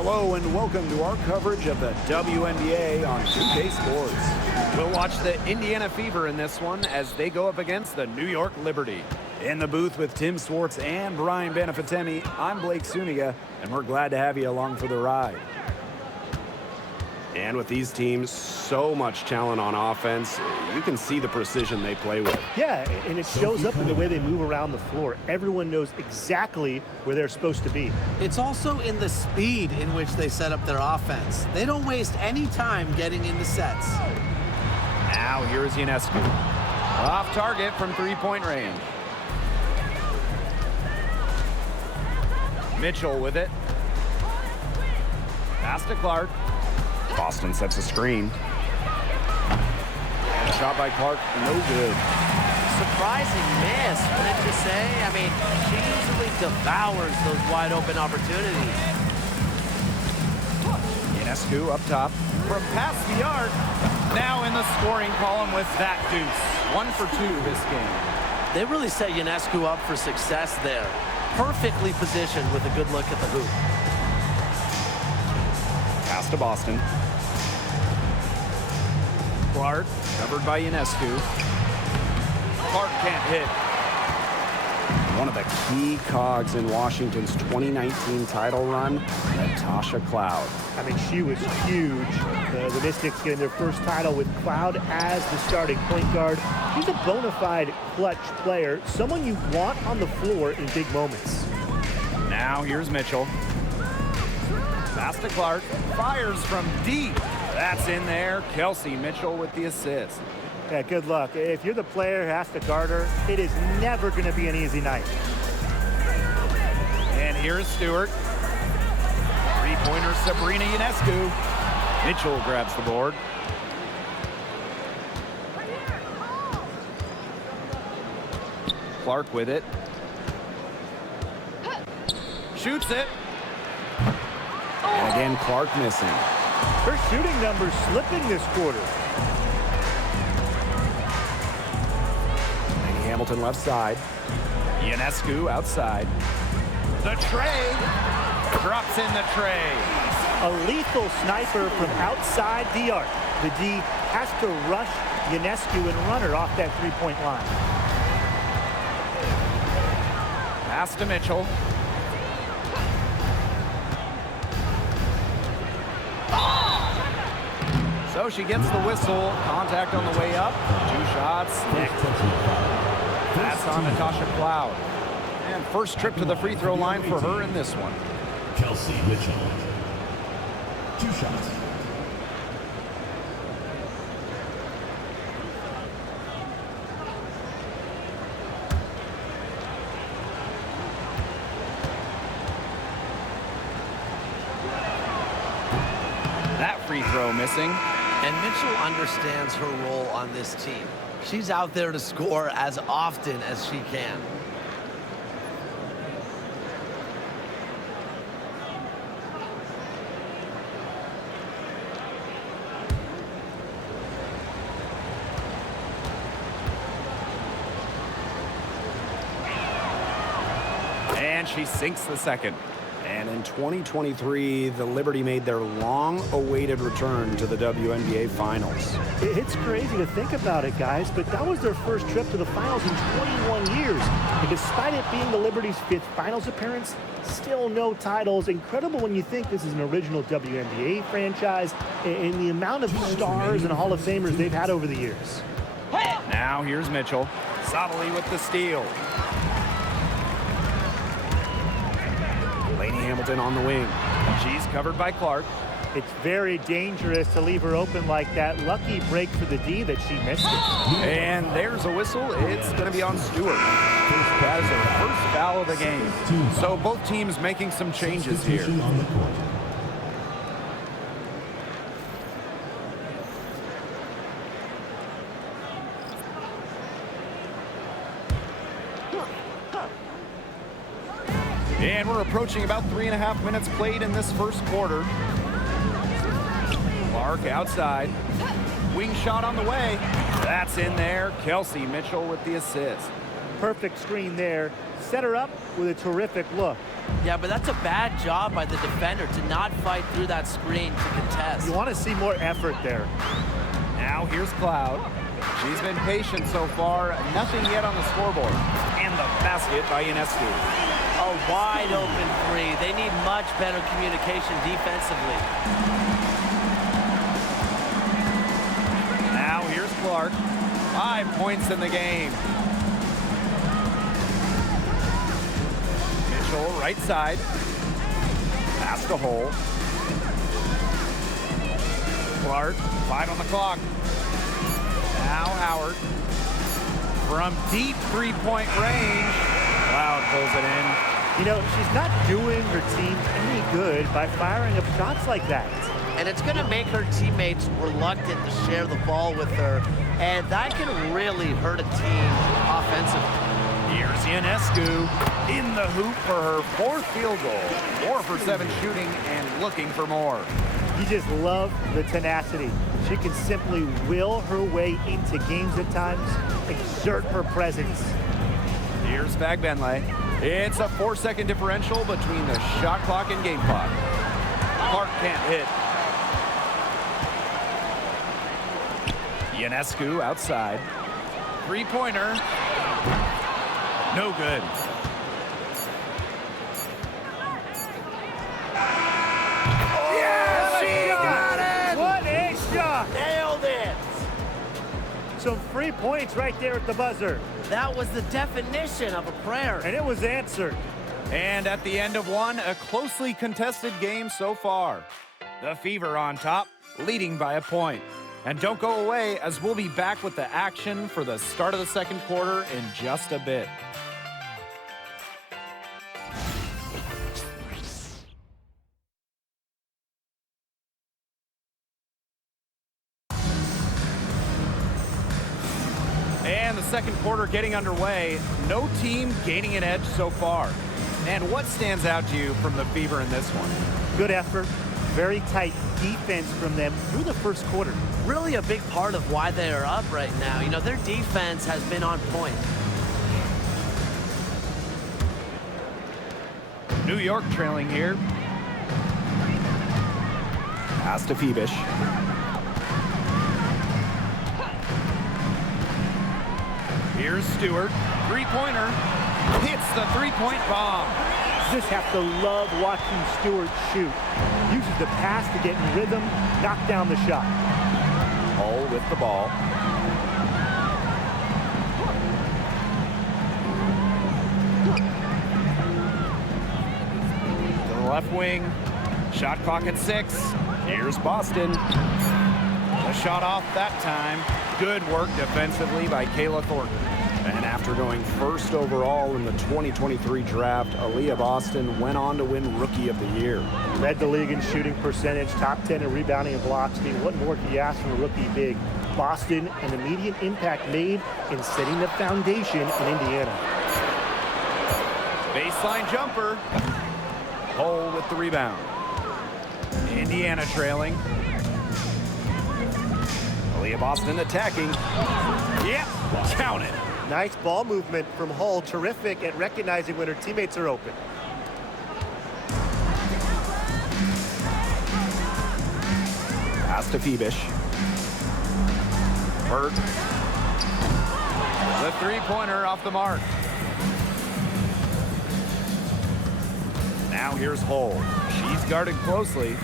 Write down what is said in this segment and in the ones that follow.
Hello and welcome to our coverage of the WNBA on 2K Sports. We'll watch the Indiana Fever in this one as they go up against the New York Liberty. In the booth with Tim Swartz and Brian Benefitemi, I'm Blake Suniga, and we're glad to have you along for the ride. And with these teams, so much talent on offense, you can see the precision they play with. Yeah, and it shows up in the way they move around the floor. Everyone knows exactly where they're supposed to be. It's also in the speed in which they set up their offense. They don't waste any time getting into sets. Now here's Ionescu. Off target from three-point range. Mitchell with it. Pass to Clark. Boston sets a screen. And a shot by Clark, no good. Surprising miss, wouldn't you say? I mean, she usually devours those wide open opportunities. Ionescu up top. From past the arc, now in the scoring column with that deuce. 1 for 2 this game. They really set Ionescu up for success there. Perfectly positioned with a good look at the hoop. Pass to Boston. Clark, covered by Ionescu. Clark can't hit. One of the key cogs in Washington's 2019 title run, Natasha Cloud. I mean, she was huge. The Mystics getting their first title with Cloud as the starting point guard. She's a bona fide clutch player, someone you want on the floor in big moments. Now here's Mitchell. Pass to Clark. Fires from deep. That's in there. Kelsey Mitchell with the assist. Yeah, good luck. If you're the player who has to guard her, it is never going to be an easy night. And here's Stewart. Three-pointer Sabrina Ionescu. Mitchell grabs the board. Clark with it. Shoots it. And again, Clark missing. Her shooting numbers slipping this quarter. Lady Hamilton left side. Ionescu outside. The tray. Drops in the tray. A lethal sniper from outside the arc. The D has to rush Ionescu and run her off that three-point line. Pass to Mitchell. So she gets the whistle. Contact on the way up. 2 shots. That's on Natasha Cloud. And first trip to the free throw line for her in this one. Kelsey Mitchell. 2 shots. That free throw missing. And Mitchell understands her role on this team. She's out there to score as often as she can. And she sinks the second. And in 2023, the Liberty made their long-awaited return to the WNBA Finals. It's crazy to think about it, guys, but that was their first trip to the finals in 21 years. And despite it being the Liberty's 5th finals appearance, still no titles. Incredible when you think this is an original WNBA franchise and the amount of stars and Hall of Famers they've had over the years. Now here's Mitchell. Sottile with the steal. Lady Hamilton on the wing. She's covered by Clark. It's very dangerous to leave her open like that. Lucky break for the D that she missed it. And there's a whistle. It's going to be on Stewart. That is her first foul of the game. So both teams making some changes here. On the court. And we're approaching about 3.5 minutes played in this first quarter. Clark outside. Wing shot on the way. That's in there. Kelsey Mitchell with the assist. perfect screen there. Set her up with a terrific look. Yeah, but that's a bad job by the defender to not fight through that screen to contest. You want to see more effort there. Now here's Cloud. She's been patient so far. Nothing yet on the scoreboard. And the basket by Ionescu. A wide open three. They need much better communication defensively. Now here's Clark. 5 points in the game. Mitchell, right side. Pass to Hole. Clark, 5 on the clock. Now Howard. From deep three-point range. Cloud pulls it in. You know, she's not doing her team any good by firing up shots like that. And it's going to make her teammates reluctant to share the ball with her. And that can really hurt a team offensively. Here's Ionescu in the hoop for her 4th field goal. 4 for 7 shooting and looking for more. You just love the tenacity. She can simply will her way into games at times, exert her presence. Here's Fagbenle. It's a 4-second differential between the shot clock and game clock. Clark can't hit. Ionescu outside. Three-pointer. No good. Yeah, she got it! What a shot! Nailed it! Some free points right there at the buzzer. That was the definition of a prayer. And it was answered. And at the end of one, a closely contested game so far. The Fever on top, leading by a point. And don't go away, as we'll be back with the action for the start of the second quarter in just a bit. And the second quarter getting underway. No team gaining an edge so far. And what stands out to you from the Fever in this one? Good effort. Very tight defense from them through the first quarter. Really a big part of why they are up right now. You know, their defense has been on point. New York trailing here. Pass to Phoebish. Here's Stewart. Three-pointer. Hits the three-point bomb. You just have to love watching Stewart shoot. Uses the pass to get in rhythm, knock down the shot. Hull with the ball. To the left wing. Shot clock at 6. Here's Boston. The shot off that time. Good work defensively by Kayla Thornton. And after going first overall in the 2023 draft, Aaliyah Boston went on to win Rookie of the Year. Led the league in shooting percentage, top 10 in rebounding and blocks. I mean, what more could you ask from a rookie big? Boston, an immediate impact made in setting the foundation in Indiana. Baseline jumper. Hull with the rebound. Indiana trailing. Aaliyah Boston attacking. Yep, count it. Nice ball movement from Hull. Terrific at recognizing when her teammates are open. Pass to Phoebish. Burt. The three-pointer off the mark. Now here's Hull. She's guarded closely.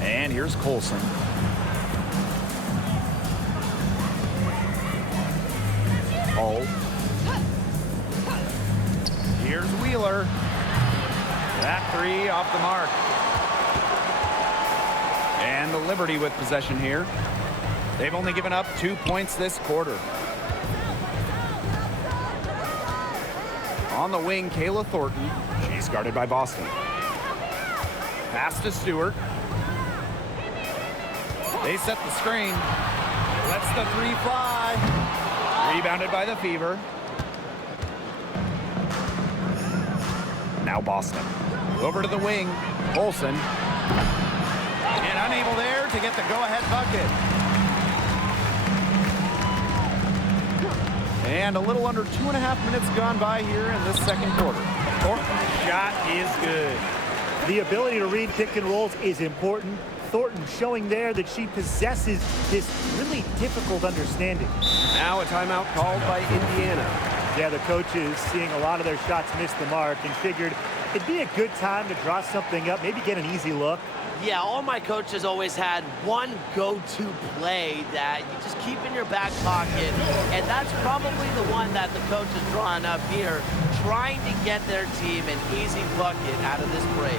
And here's Colson. Hull. Here's Wheeler. That three off the mark. And the Liberty with possession here. They've only given up 2 points this quarter. On the wing, Kayla Thornton. She's guarded by Boston. Pass to Stewart. They set the screen. Lets the three fly. Rebounded by the Fever. Now Boston. Over to the wing. Olsen. And unable there to get the go-ahead bucket. And a little under 2.5 minutes gone by here in this second quarter. Thornton's shot is good. The ability to read pick and rolls is important. Thornton showing there that she possesses this really difficult understanding. Now a timeout called by Indiana. Yeah, the coaches seeing a lot of their shots miss the mark and figured it'd be a good time to draw something up, maybe get an easy look. Yeah, all my coaches always had one go-to play that you just keep in your back pocket, and that's probably the one that the coach is drawing up here, trying to get their team an easy bucket out of this break.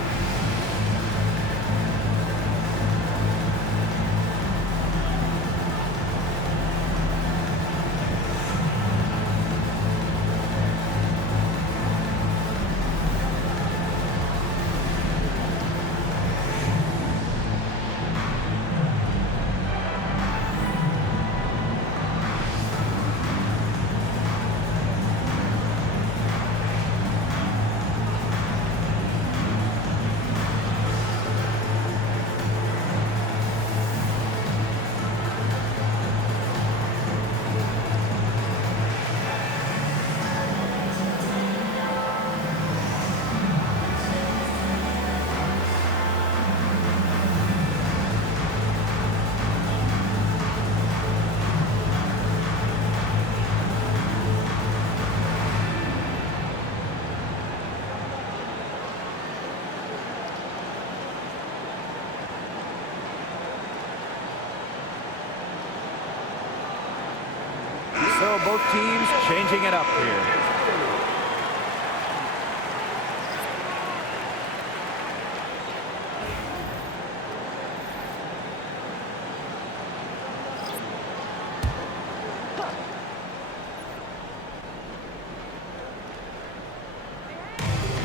So both teams changing it up here.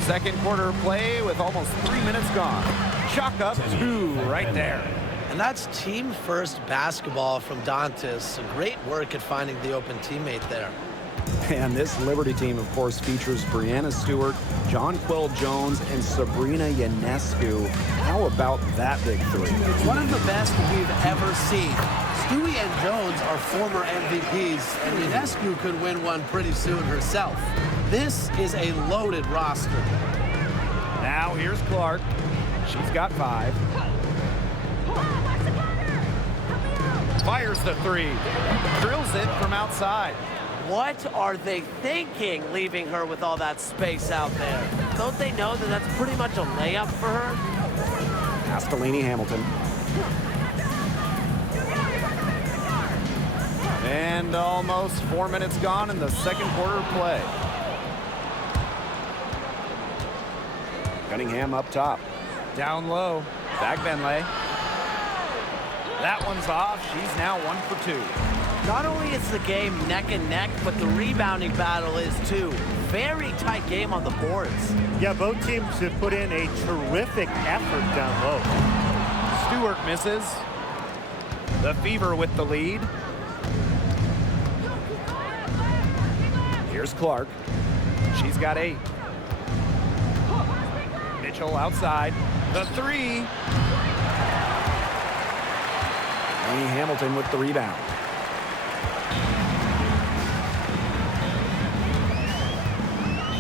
Second quarter play with almost 3 minutes gone. Chalk up 2 right there. And that's team-first basketball from Dantas. Great work at finding the open teammate there. And this Liberty team, of course, features Brianna Stewart, Jonquel Jones, and Sabrina Ionescu. How about that big three? One of the best we've ever seen. Stewie and Jones are former MVPs, and Ionescu could win one pretty soon herself. This is a loaded roster. Now here's Clark. She's got 5. Fires the 3. Drills it from outside. What are they thinking, leaving her with all that space out there? Don't they know that that's pretty much a layup for her? Castellini Hamilton. And almost 4 minutes gone in the second quarter play. Cunningham up top. Down low. Back Benlay. That one's off. She's now 1 for 2. Not only is the game neck and neck, but the rebounding battle is too. Very tight game on the boards. Yeah, both teams have put in a terrific effort down low. Stewart misses. The Fever with the lead. Here's Clark. She's got 8. Mitchell outside. The 3. Amy Hamilton with the rebound.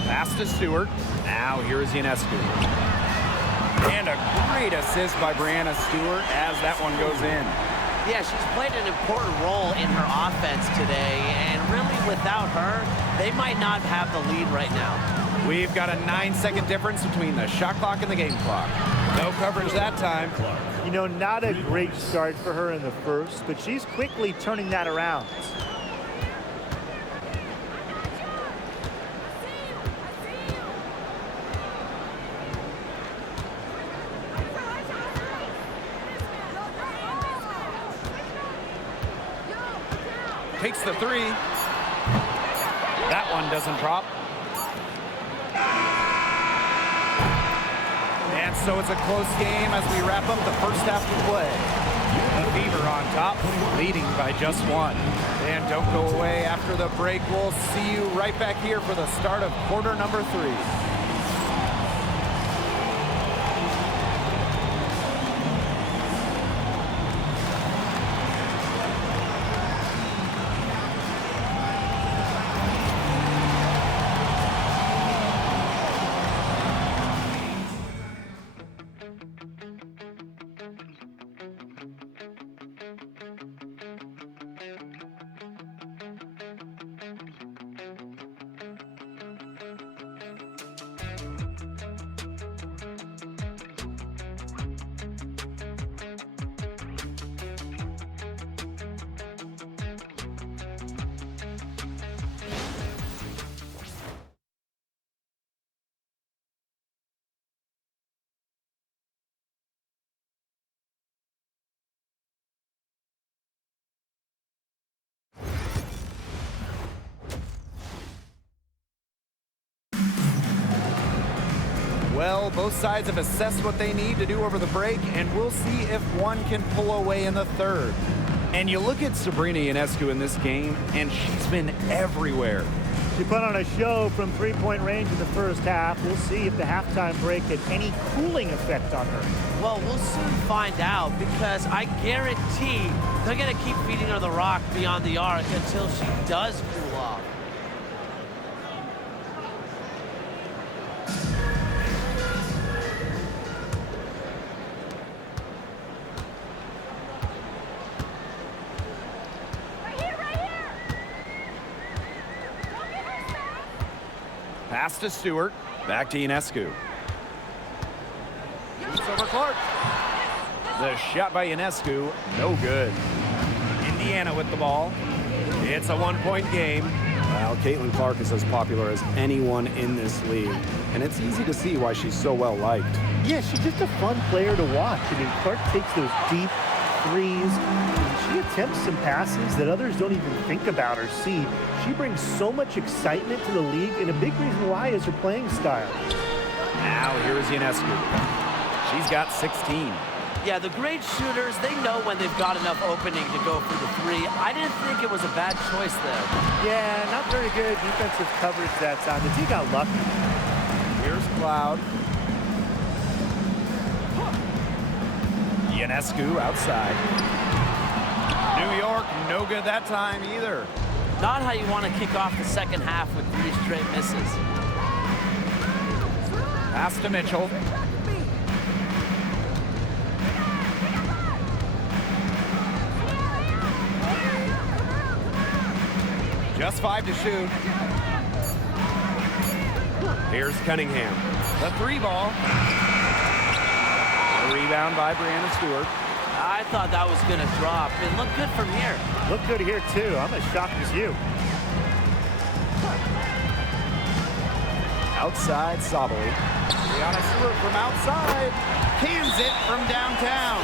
Pass to Stewart. Now here's Ionescu. And a great assist by Brianna Stewart as that one goes in. Yeah, she's played an important role in her offense today, and really without her, they might not have the lead right now. We've got a 9-second difference between the shot clock and the game clock. No coverage that time. You know, not a great start for her in the first, but she's quickly turning that around. Takes the 3. That one doesn't drop. And so it's a close game as we wrap up the first half of play. The Fever on top, leading by just 1. And don't go away after the break. We'll see you right back here for the start of quarter number 3. Well, both sides have assessed what they need to do over the break, and we'll see if one can pull away in the third. And you look at Sabrina Ionescu in this game, and she's been everywhere. She put on a show from three-point range in the first half. We'll see if the halftime break had any cooling effect on her. Well, we'll soon find out, because I guarantee they're going to keep feeding her the rock beyond the arc until she does cool off. Pass to Stewart. Back to Ionescu. Shoots over Clark. The shot by Ionescu, no good. Indiana with the ball. It's a one-point game. Well, Caitlin Clark is as popular as anyone in this league, and it's easy to see why she's so well liked. Yeah, she's just a fun player to watch. I mean, Clark takes those deep threes. She attempts some passes that others don't even think about or see. She brings so much excitement to the league, and a big reason why is her playing style. Now here's Ionescu. She's got 16. Yeah, the great shooters, they know when they've got enough opening to go for the three. I didn't think it was a bad choice there. Yeah, not very good defensive coverage that time. The team got lucky. Here's Cloud. Ionescu outside. New York, no good that time either. Not how you want to kick off the second half with 3 straight misses. Pass to Mitchell. Just 5 to shoot. Here's Cunningham. The 3 ball. A rebound by Brianna Stewart. I thought that was going to drop. It looked good from here. Look good here, too. I'm as shocked as you. Outside, Sabali. Brianna Stewart from outside. Cans it from downtown.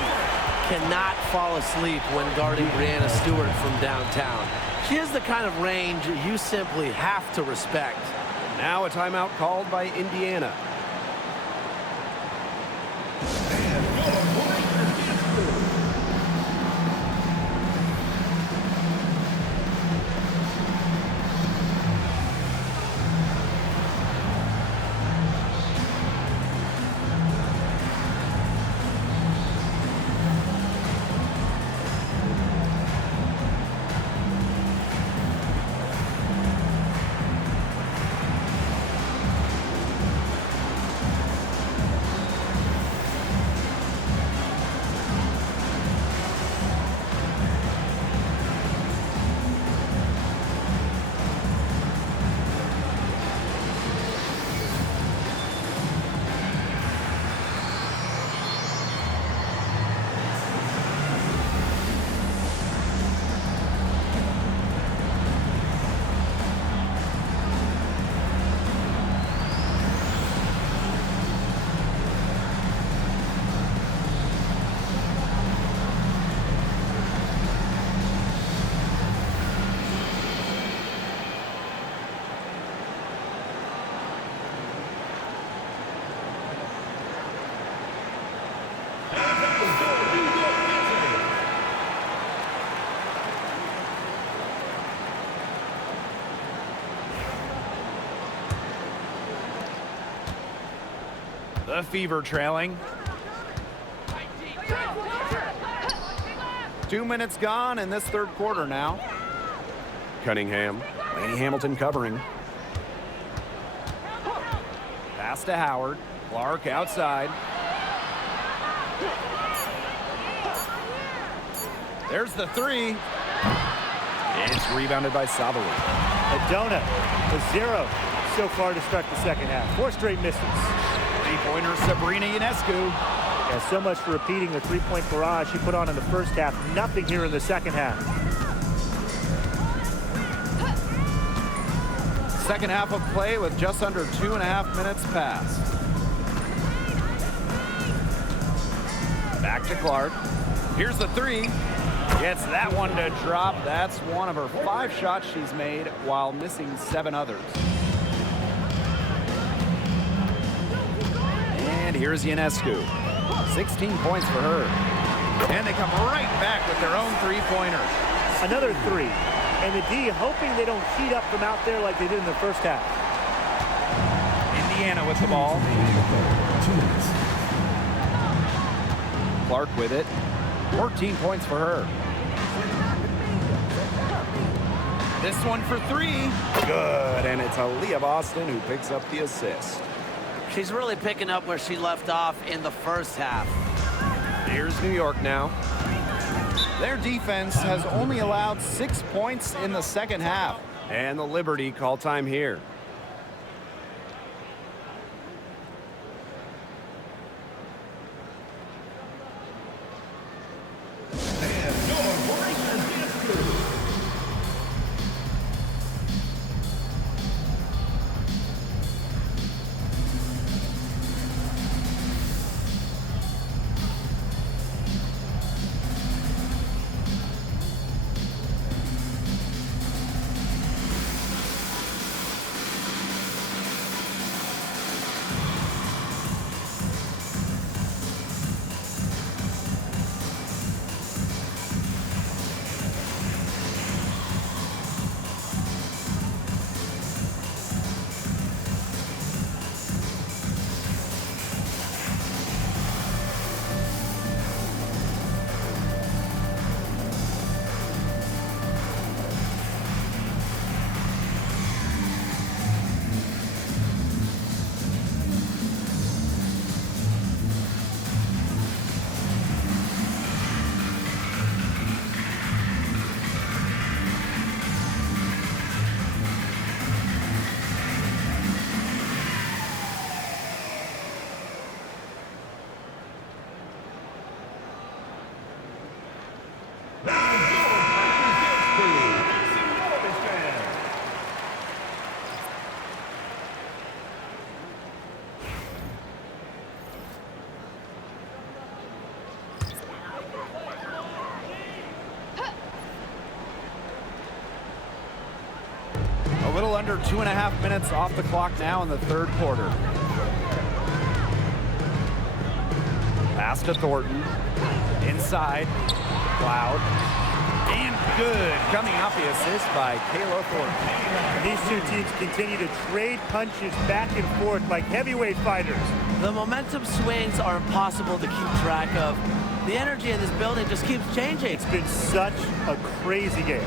Cannot fall asleep when guarding Brianna Stewart from downtown. She has the kind of range you simply have to respect. Now a timeout called by Indiana. The Fever trailing. 2 minutes gone in this third quarter now. Cunningham. Lainey Hamilton covering. Pass to Howard. Clark outside. There's the 3. It's rebounded by Sabali. Adona, a 0 so far to start the second half. 4 straight misses. Three-pointer Sabrina Ionescu. Yeah, so much for repeating the three-point barrage she put on in the first half. Nothing here in the second half. Second half of play with just under 2.5 minutes passed. Back to Clark. Here's the 3. Gets that one to drop. That's one of her 5 shots she's made while missing 7 others. here's Ionescu. 16 points for her. And they come right back with their own three-pointer. Another three. And the D hoping they don't heat up from out there like they did in the first half. Indiana with the ball. 2 minutes. Clark with it. 14 points for her. This one for three. Good, and it's Aaliyah Boston who picks up the assist. She's really picking up where she left off in the first half. Here's New York now. Their defense has only allowed 6 points in the second half. And the Liberty call time here. A little under 2.5 minutes off the clock now in the third quarter. Pass to Thornton. Inside. Cloud. And good. Coming off the assist by Kayla Thornton. These two teams continue to trade punches back and forth like heavyweight fighters. The momentum swings are impossible to keep track of. The energy in this building just keeps changing. It's been such a crazy game.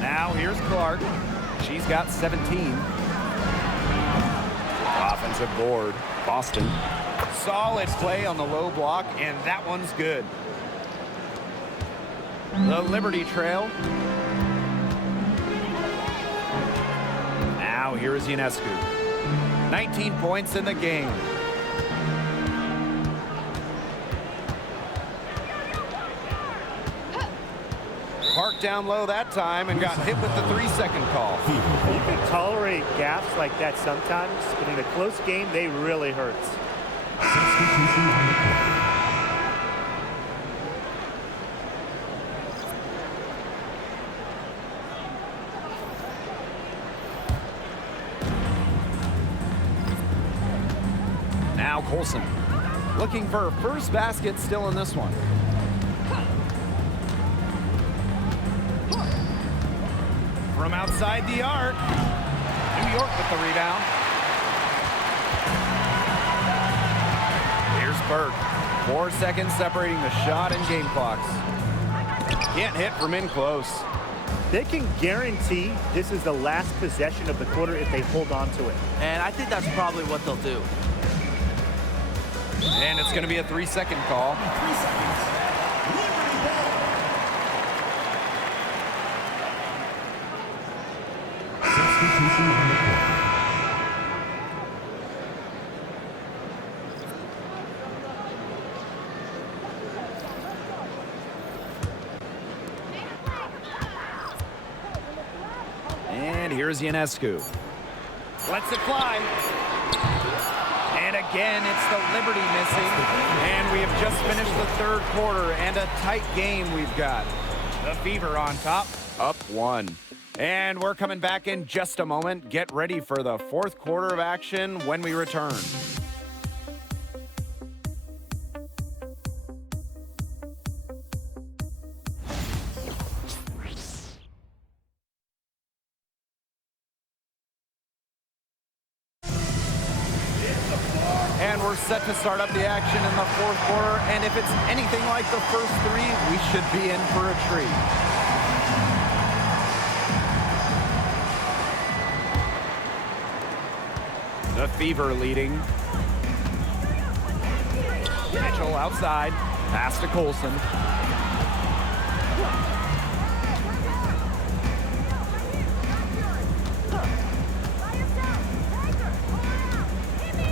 Now here's Clark. She's got 17. Offensive board. Boston. Solid play on the low block, and that one's good. The Liberty trail. Now here is Ionescu. 19 points in the game. Park down low that time and got hit with the 3-second call. You can tolerate gaps like that sometimes, but in a close game, they really hurt. Substitution on the court. Now Colson. Looking for her first basket still in this one. From outside the arc. New York with the rebound. Here's Burke. 4 seconds separating the shot and game clocks. Can't hit from in close. They can guarantee this is the last possession of the quarter if they hold on to it. And I think that's probably what they'll do. And it's going to be a 3-second call. 3 seconds. Liberty ball. Substitution on the court. And here's Ionescu. Lets it fly. And again, it's the Liberty missing. And we have just finished the third quarter, and a tight game we've got. The Fever on top, up 1. And we're coming back in just a moment. Get ready for the fourth quarter of action when we return. we're set to start up the action in the fourth quarter, and if it's anything like the first three, we should be in for a treat. The Fever leading. Mitchell outside. Pass to Colson.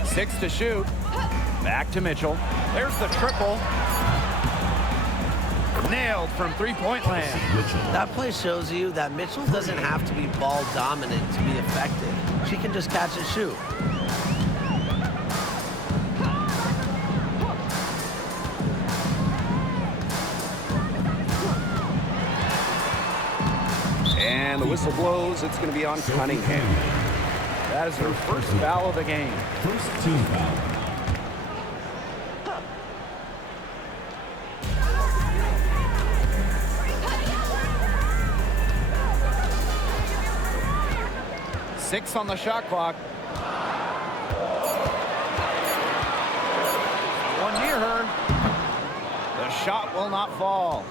Six to shoot. Back to Mitchell. There's the triple. Nailed from three-point land. That play shows you that Mitchell doesn't have to be ball dominant to be effective. She can just catch and shoot. And the whistle blows. It's going to be on Cunningham. That is her first foul of the game. First team foul. Six on the shot clock. One near her. The shot will not fall.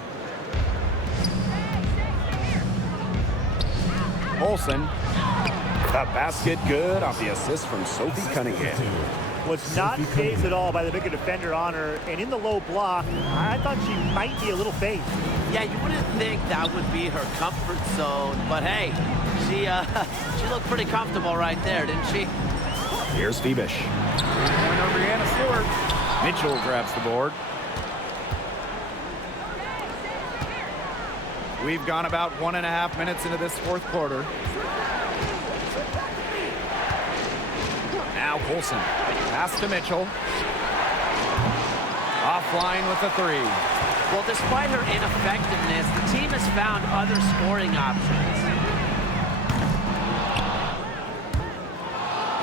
Olsen. The basket good off the assist from Sophie Cunningham. Was not phased at all by the bigger defender on her, and in the low block, I thought she might be a little phased. Yeah, you wouldn't think that would be her comfort zone, but hey, she looked pretty comfortable right there, didn't she? Here's Febish. Three-pointer Brianna Stewart. Mitchell grabs the board. We've gone about 1.5 minutes into this fourth quarter. Now Colson. Pass to Mitchell. Offline with the three. Well, despite her ineffectiveness, the team has found other scoring options.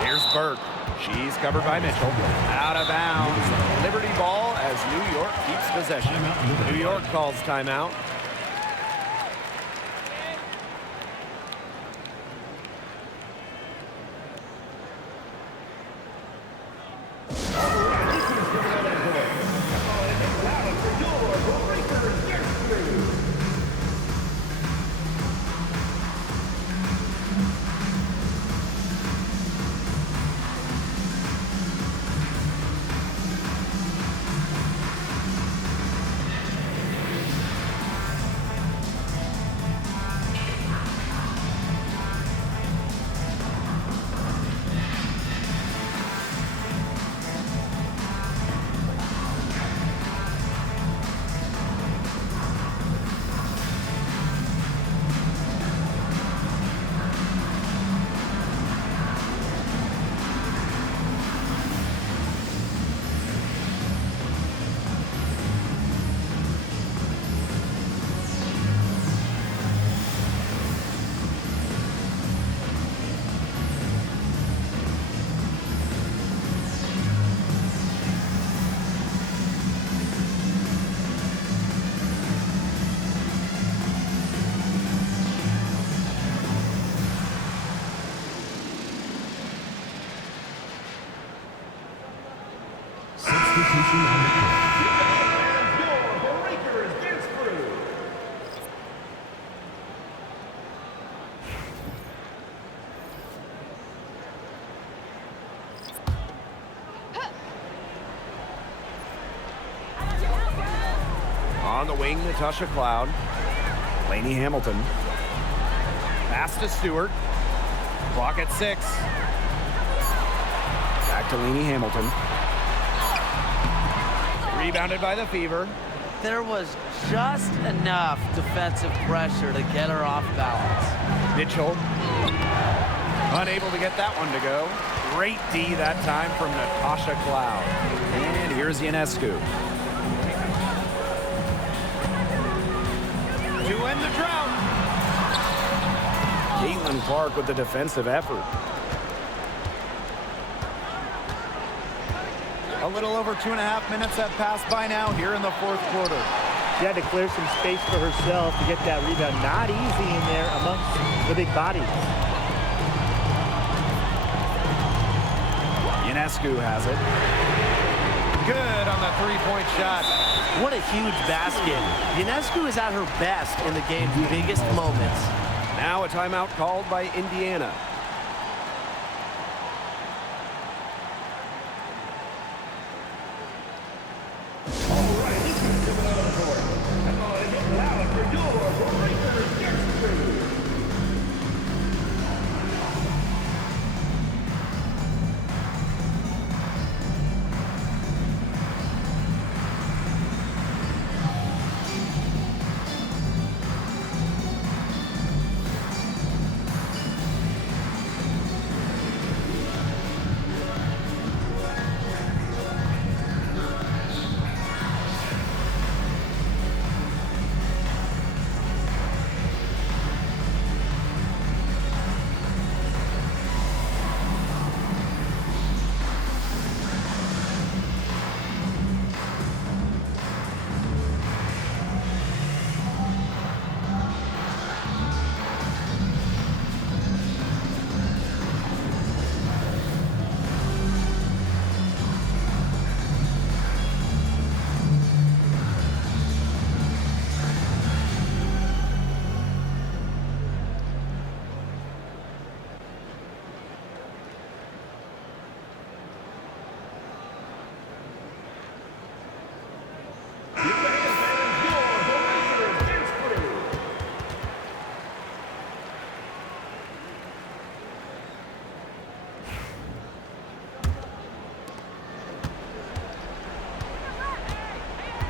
Here's Burke. She's covered by Mitchell. Out of bounds. Liberty ball as New York keeps possession. New York calls timeout. Substitution on the court. On the wing, Natasha Cloud. Lainey Hamilton. Pass to Stewart. Clock at 6. Back to Lainey Hamilton. Rebounded by the Fever. There was just enough defensive pressure to get her off balance. Mitchell. Unable to get that one to go. Great D that time from Natasha Cloud. And here's Ionescu. To end the drought. Caitlin Clark with the defensive effort. A little over 2.5 minutes have passed by now here in the fourth quarter. She had to clear some space for herself to get that rebound. Not easy in there amongst the big bodies. Ionescu has it. Good on the three-point shot. What a huge basket. Ionescu is at her best in the game's biggest moments. Now a timeout called by Indiana.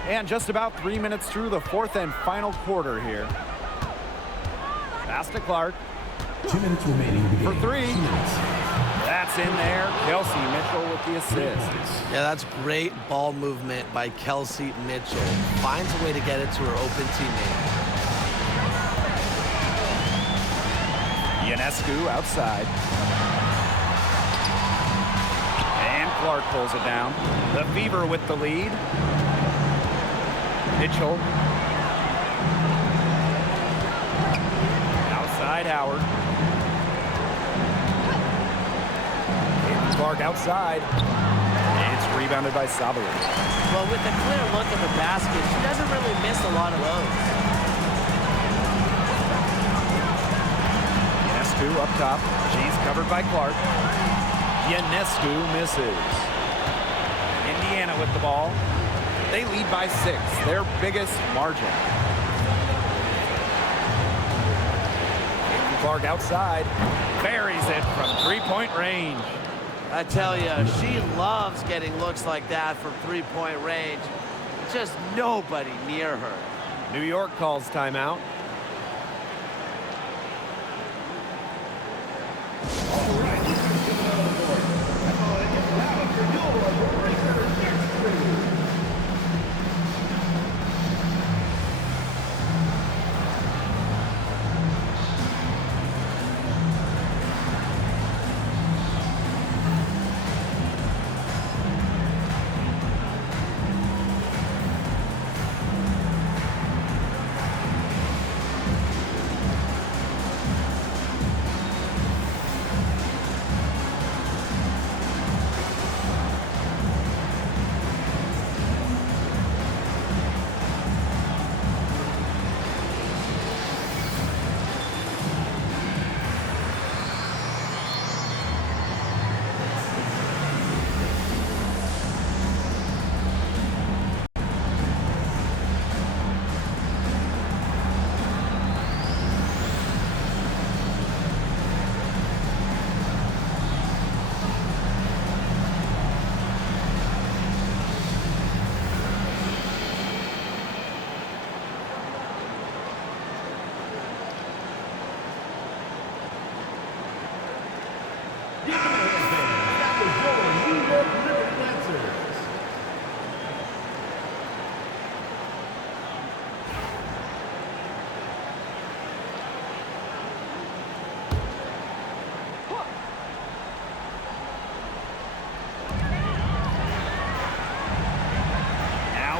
And just about 3 minutes through the fourth and final quarter here. Pass to Clark. 2 minutes remaining in the For game. three. 2 minutes. That's in there. Kelsey Mitchell with the assist. Yeah, that's great ball movement by Kelsey Mitchell. Finds a way to get it to her open teammate. Ionescu outside. And Clark pulls it down. The Fever with the lead. Mitchell. Outside Howard. Caitlin Clark outside. It's rebounded by Sabalenka. Well, with a clear look at the basket, she doesn't really miss a lot of those. Ionescu up top. She's covered by Clark. Ionescu misses. Indiana with the ball. They lead by 6, their biggest margin. Caitlin Clark outside. Buries it from three-point range. I tell you, she loves getting looks like that from three-point range. Just nobody near her. New York calls timeout.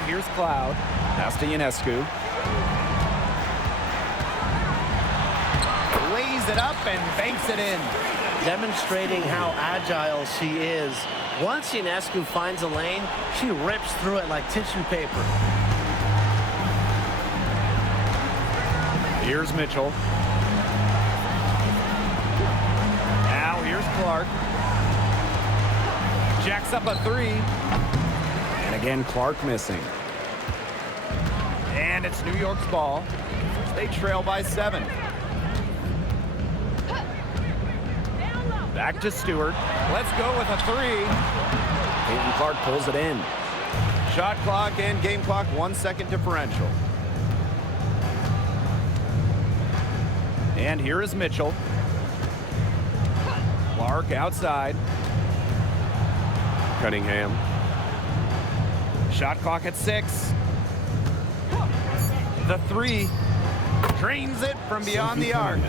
Here's Cloud. Pass to Ionescu. Lays it up and banks it in. Demonstrating how agile she is. Once Ionescu finds a lane, she rips through it like tissue paper. Here's Mitchell. Now here's Clark. Jacks up a three. And again, Clark missing. And it's New York's ball. They trail by 7. Back to Stewart. Let's go with a 3. Peyton Clark pulls it in. Shot clock and game clock 1 second differential. And here is Mitchell. Clark outside. Cunningham. Shot clock at 6. The 3 drains it from beyond the arc.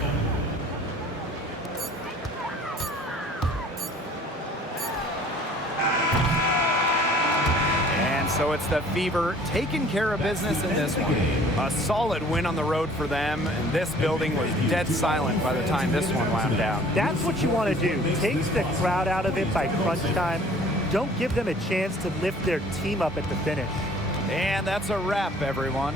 And so it's the Fever taking care of business in this one. A solid win on the road for them, and this building was dead silent by the time this one wound down. That's what you want to do. Take the crowd out of it by crunch time. Don't give them a chance to lift their team up at the finish. And that's a wrap, everyone.